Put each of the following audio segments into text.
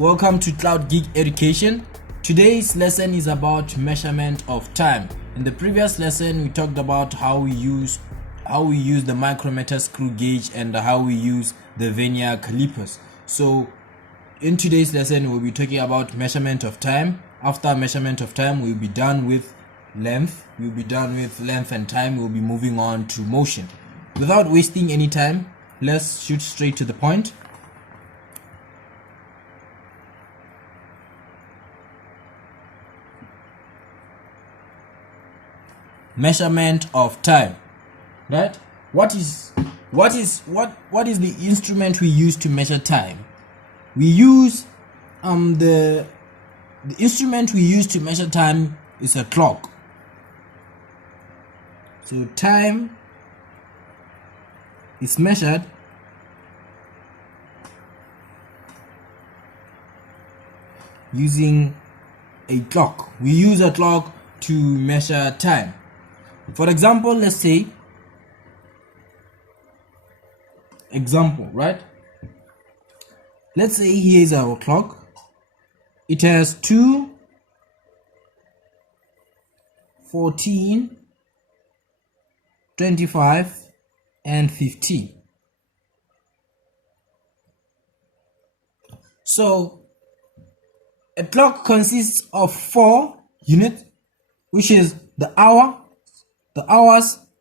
welcome to Cloud Geek Education. Today's lesson is about measurement of time. In the previous lesson we talked about how we use the micrometer screw gauge and how we use the vernier calipers. So in today's lesson we'll be talking about measurement of time. After measurement of time we'll be done with length. And time. We'll be moving on to motion. Without wasting any time, let's shoot straight to the point. Measurement of time, right? What is the instrument we use to measure time? We use the instrument we use to measure time is a clock. So time is measured using a clock. We use a clock to measure time. For example, let's say right? Let's say here is our clock. It has 2, 14, 25 and 15. So a clock consists of 4 units, which is the hours,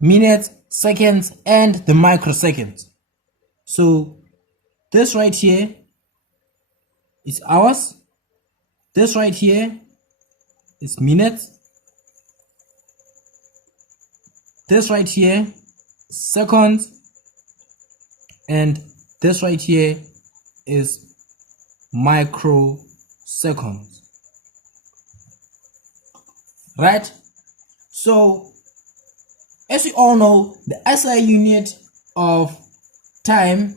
minutes, seconds and the microseconds. So this right here is hours, this right here is minutes, this right here seconds, and this right here is microseconds, right? So as you all know, the SI unit of time,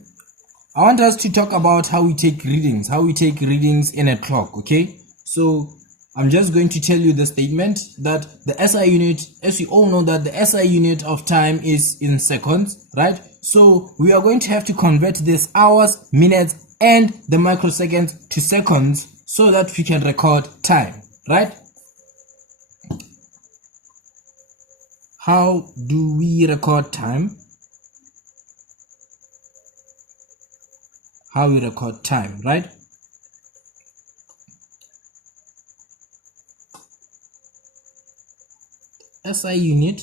I want us to talk about how we take readings in a clock. Okay, so I'm just going to tell you the statement that the SI unit, as you all know, that the SI unit of time is in seconds, right? So we are going to have to convert this hours, minutes and the microseconds to seconds so that we can record time, right? How do we record time? How we record time, right? SI unit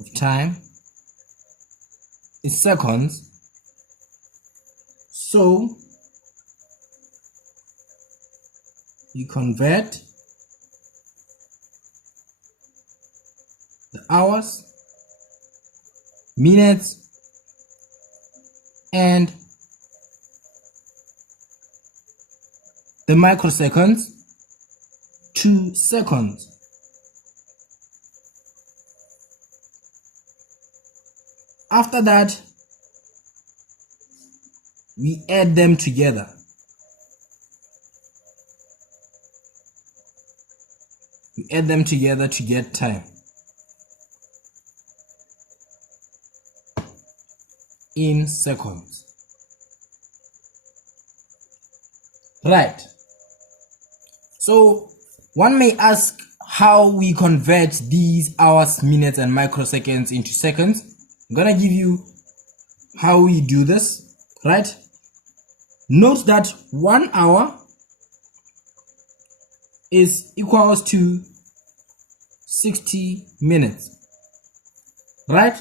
of time is seconds. So you convert the hours, minutes and the microseconds to seconds. After that, we add them together. We add them together to get time. In seconds, right? So one may ask how we convert these hours, minutes and microseconds into seconds. I'm gonna give you how we do this, right? Note that 1 hour is equals to 60 minutes, right?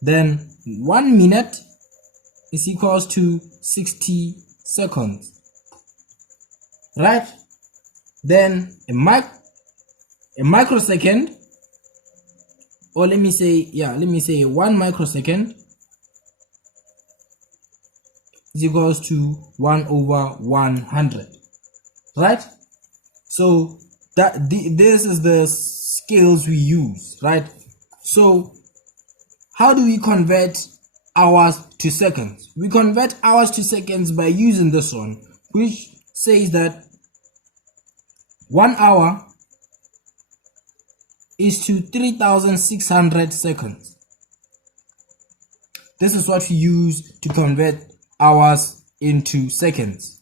Then 1 minute is equals to 60 seconds, right? Then a microsecond, or let me say 1 microsecond is equals to 1/100, right? So this is the scales we use, right? So how do we convert hours to seconds? We convert hours to seconds by using this one, which says that 1 hour is to 3,600 seconds. This is what we use to convert hours into seconds.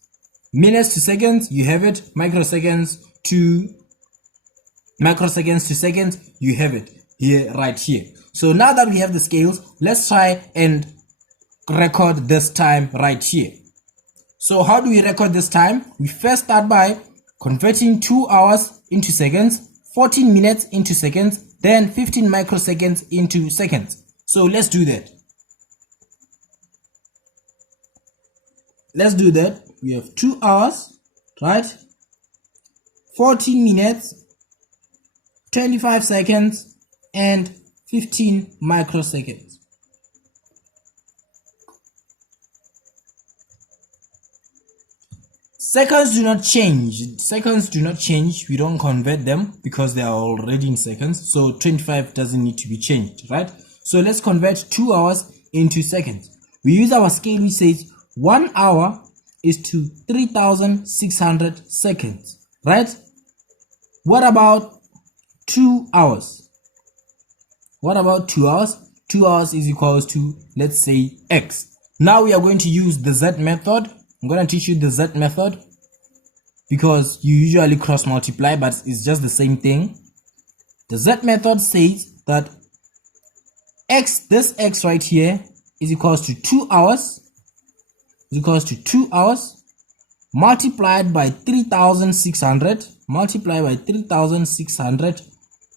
Minutes to seconds, you have it. Microseconds to seconds, you have it here, right here. So now that we have the scales, let's try and record this time right here. So how do we record this time? We first start by converting 2 hours into seconds, 14 minutes into seconds, then 15 microseconds into seconds. So let's do that. We have 2 hours, right? 14 minutes, 25 seconds, and 15 microseconds. Seconds do not change. We don't convert them because they are already in seconds. So 25 doesn't need to be changed, right? So let's convert 2 hours into seconds. We use our scale which says 1 hour is to 3,600 seconds, right? What about 2 hours? 2 hours is equals to, let's say, x. Now we are going to use the Z method. I'm going to teach you the Z method because you usually cross multiply, but it's just the same thing. The Z method says that this x right here is equals to 2 hours, multiplied by 3,600,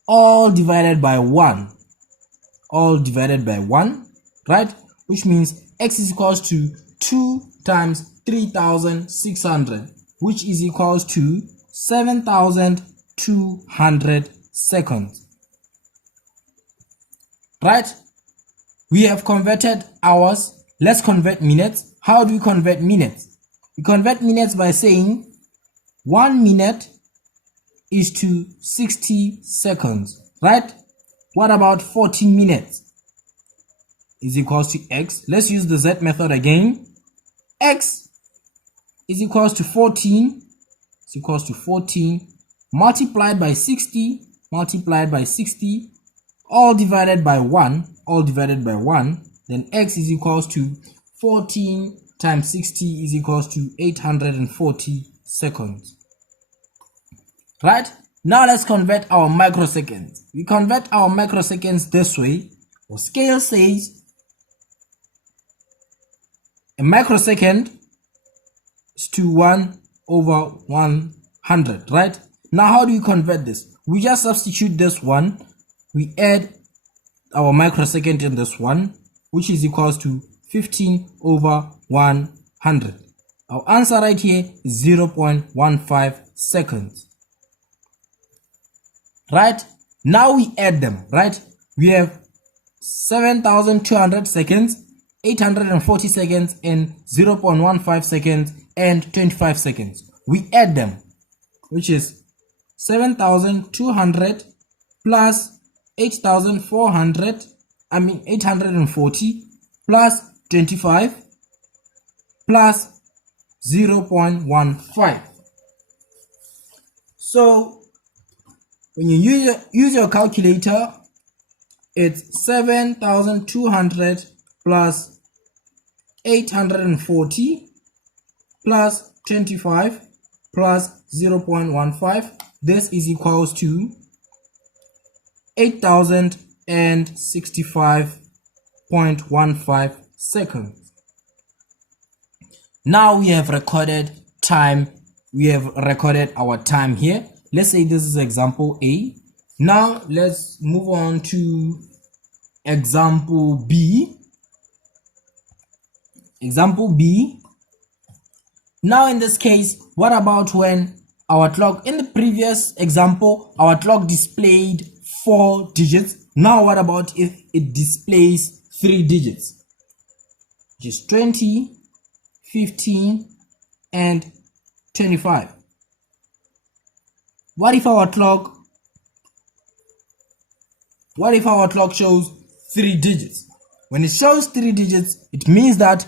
all divided by 1, right? Which means x is equals to 2 times 3,600, which is equals to 7,200 seconds, right? We have converted hours. Let's convert minutes. How do we convert minutes? We convert minutes by saying 1 minute is to 60 seconds, right? What about 14 minutes? Is equals to x. Let's use the Z method again. X is equals to 14. It's equals to 14 multiplied by 60, all divided by 1, then x is equals to 14 times 60 is equals to 840 seconds. Right? Now let's convert our microseconds. We convert our microseconds this way. Our scale says a microsecond is to 1/100, right? Now how do we convert this? We just substitute this one. We add our microsecond in this one, which is equals to 15/100. Our answer right here is 0.15 seconds. Right? Now we add them, right? We have 7,200 seconds, 840 seconds, and 0.15 seconds, and 25 seconds. We add them, which is 7,200 plus 840 plus 25 plus 0.15. So when you use your calculator, it's 7,200 plus 840 plus 25 plus 0.15. This is equals to 8,065.15 seconds. Now we have recorded time. We have recorded our time here. Let's say this is example A. Now let's move on to example B. Example B. Now in this case, what about when our clock, in the previous example, our clock displayed 4 digits. Now what about if it displays 3 digits? Just 20, 15, and 25. What if our clock shows 3 digits? When it shows 3 digits, it means that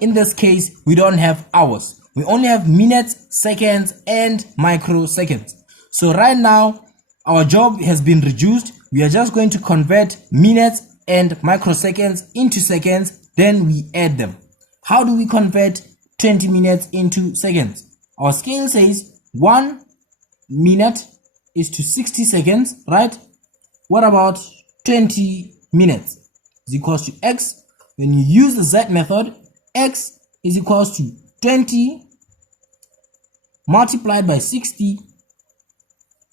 in this case, we don't have hours. We only have minutes, seconds, and microseconds. So right now, our job has been reduced. We are just going to convert minutes and microseconds into seconds, then we add them. How do we convert 20 minutes into seconds. Our scale says 1 minute is to 60 seconds, right? What about 20 minutes is equals to x. When you use the Z method, x is equals to 20 multiplied by 60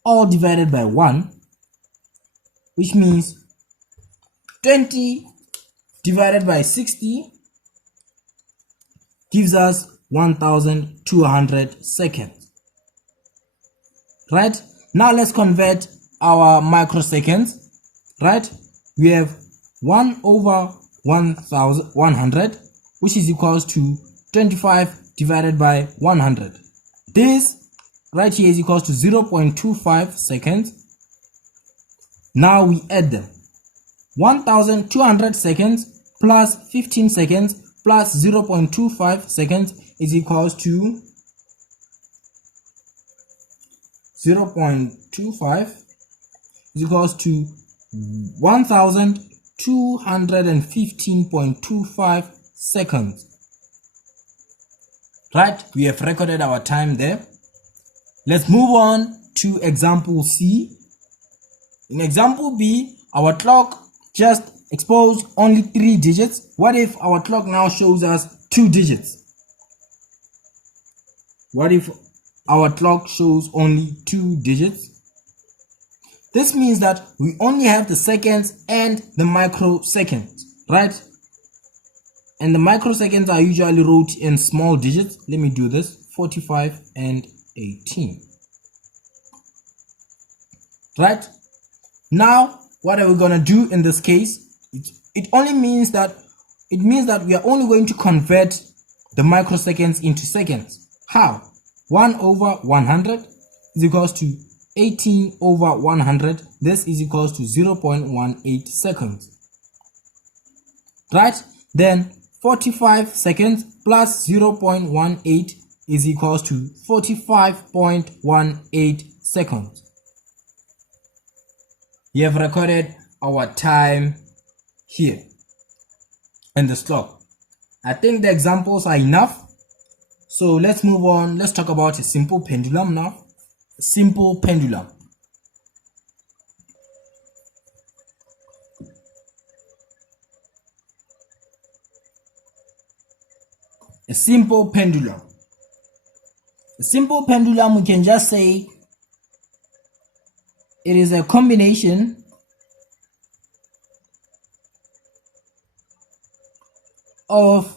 all divided by 1, which means 20 divided by 60 gives us 1200 seconds. Right? Now let's convert our microseconds. Right? We have 1 over 1100, which is equals to 25 divided by 100. This right here is equals to 0.25 seconds. Now we add them. 1200 seconds plus 15 seconds plus 0.25 seconds is equals to 0.25 is equals to 1215.25 seconds. Right, we have recorded our time there. Let's move on to example C. In example B, our clock just exposed only 3 digits. What if our clock now shows us 2 digits? What if our clock shows only 2 digits? This means that we only have the seconds and the microseconds, right? And the microseconds are usually wrote in small digits. Let me do this: 45 and 18. Right? Now, what are we going to do in this case? It means that we are only going to convert the microseconds into seconds. How? 1 over 100 is equals to 18 over 100. This is equals to 0.18 seconds. Right? Then 45 seconds plus 0.18 is equals to 45.18 seconds. We have recorded our time here in the clock. I think the examples are enough. So let's move on. Let's talk about a simple pendulum now. A simple pendulum. A simple pendulum. A simple pendulum, we can just say it is a combination of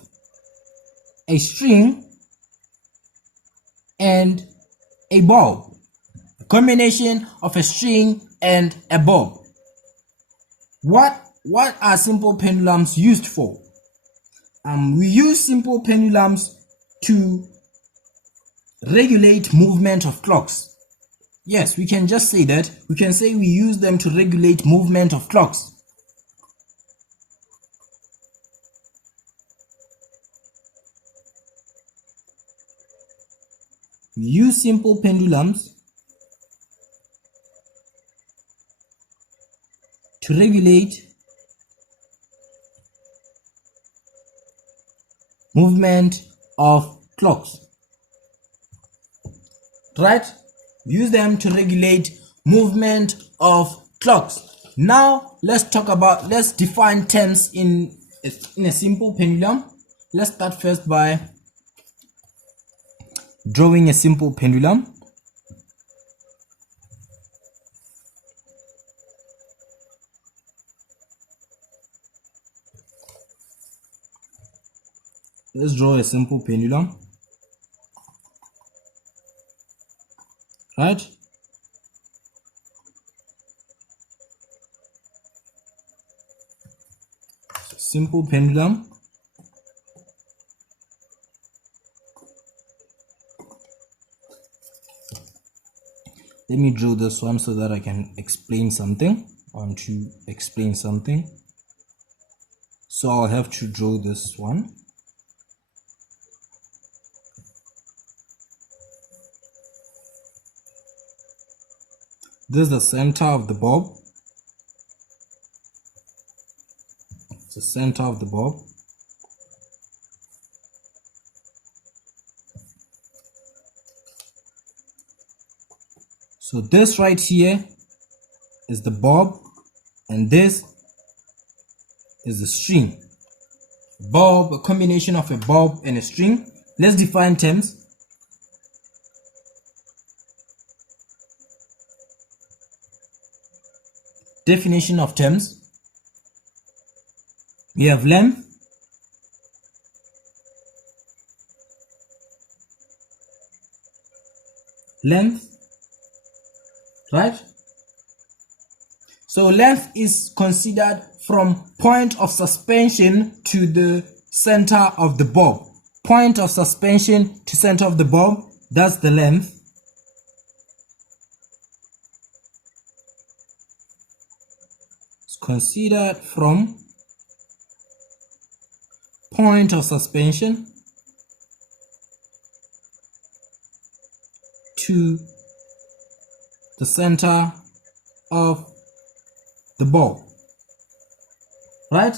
a string and a bulb. A combination of a string and a bulb. What are simple pendulums used for? We use simple pendulums to regulate movement of clocks. Yes, we can just say that. We can say we use them to regulate movement of clocks. We use simple pendulums to regulate movement of clocks. Right? Use them to regulate movement of clocks. Now let's define terms in a simple pendulum. Let's start first by drawing a simple pendulum. Let's draw a simple pendulum. Right? Simple pendulum. Let me draw this one so that I can explain something. I want to explain something. So I'll have to draw this one. This is the center of the bulb. It's the center of the bulb. So this right here is the bob, and this is the string. Bob, a combination of a bob and a string. Let's define terms. Definition of terms. We have length, right? So length is considered from point of suspension to the center of the bob. Point of suspension to center of the bob, that's the length. It's considered from point of suspension to the center of the bob, right?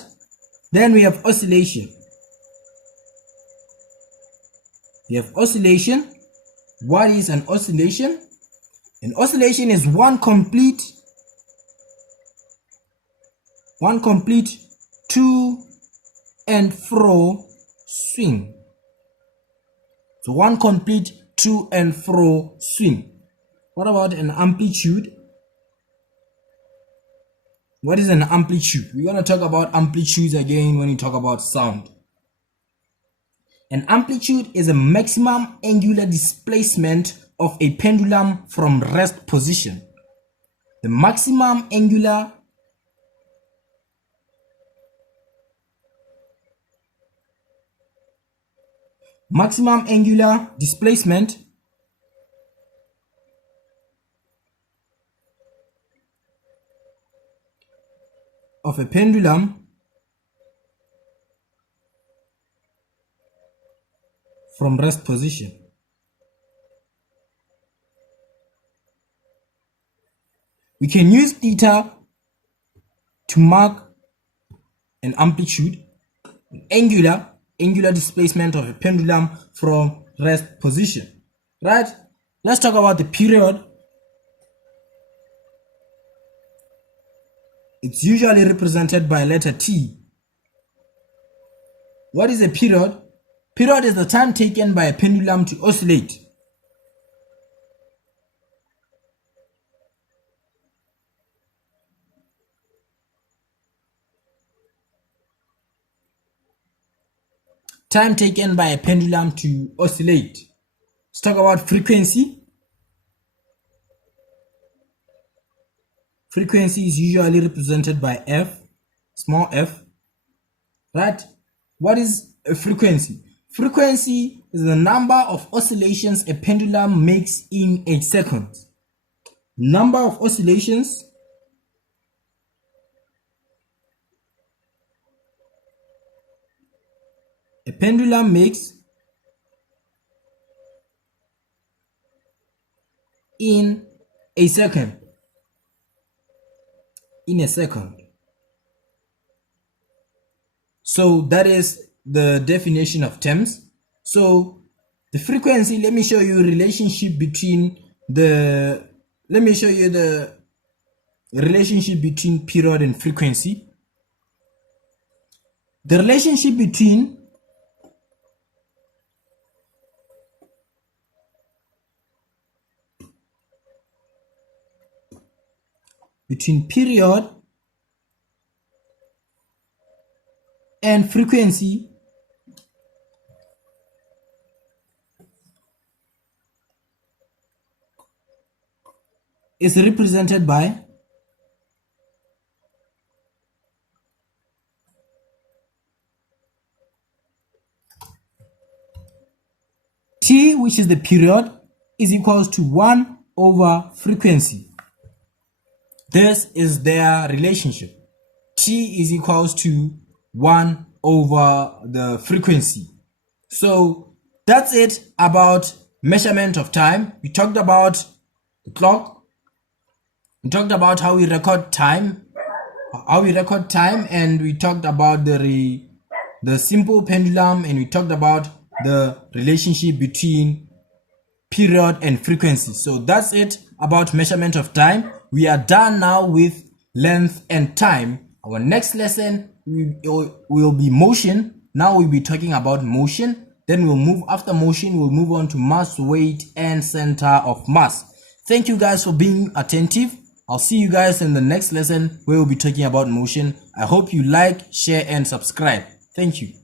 Then we have oscillation. We have oscillation. What is an oscillation? An oscillation is one complete to and fro swing. So one complete to and fro swing. What about an amplitude? What is an amplitude? We're going to talk about amplitudes again when we talk about sound. An amplitude is a maximum angular displacement of a pendulum from rest position. The maximum angular displacement of a pendulum from rest position. We can use theta to mark an amplitude, angular displacement of a pendulum from rest position, right? Let's talk about the period. It's usually represented by letter T. What is a period? Period is the time taken by a pendulum to oscillate. Time taken by a pendulum to oscillate. Let's talk about frequency. Frequency is usually represented by F, small f, right? What is a frequency? Frequency is the number of oscillations a pendulum makes in a second. Number of oscillations a pendulum makes in a second. So that is the definition of terms. So the frequency, let me show you the relationship between period and frequency. The relationship between period and frequency is represented by T, which is the period, is equals to 1 over frequency. This is their relationship. T is equals to 1 over the frequency. So that's it about measurement of time. We talked about the clock. We talked about how we record time, and we talked about the simple pendulum, and we talked about the relationship between period and frequency. So that's it about measurement of time. We are done now with length and time. Our next lesson will be motion. Now we'll be talking about motion. Then after motion, we'll move on to mass, weight, and center of mass. Thank you guys for being attentive. I'll see you guys in the next lesson where we'll be talking about motion. I hope you like, share, and subscribe. Thank you.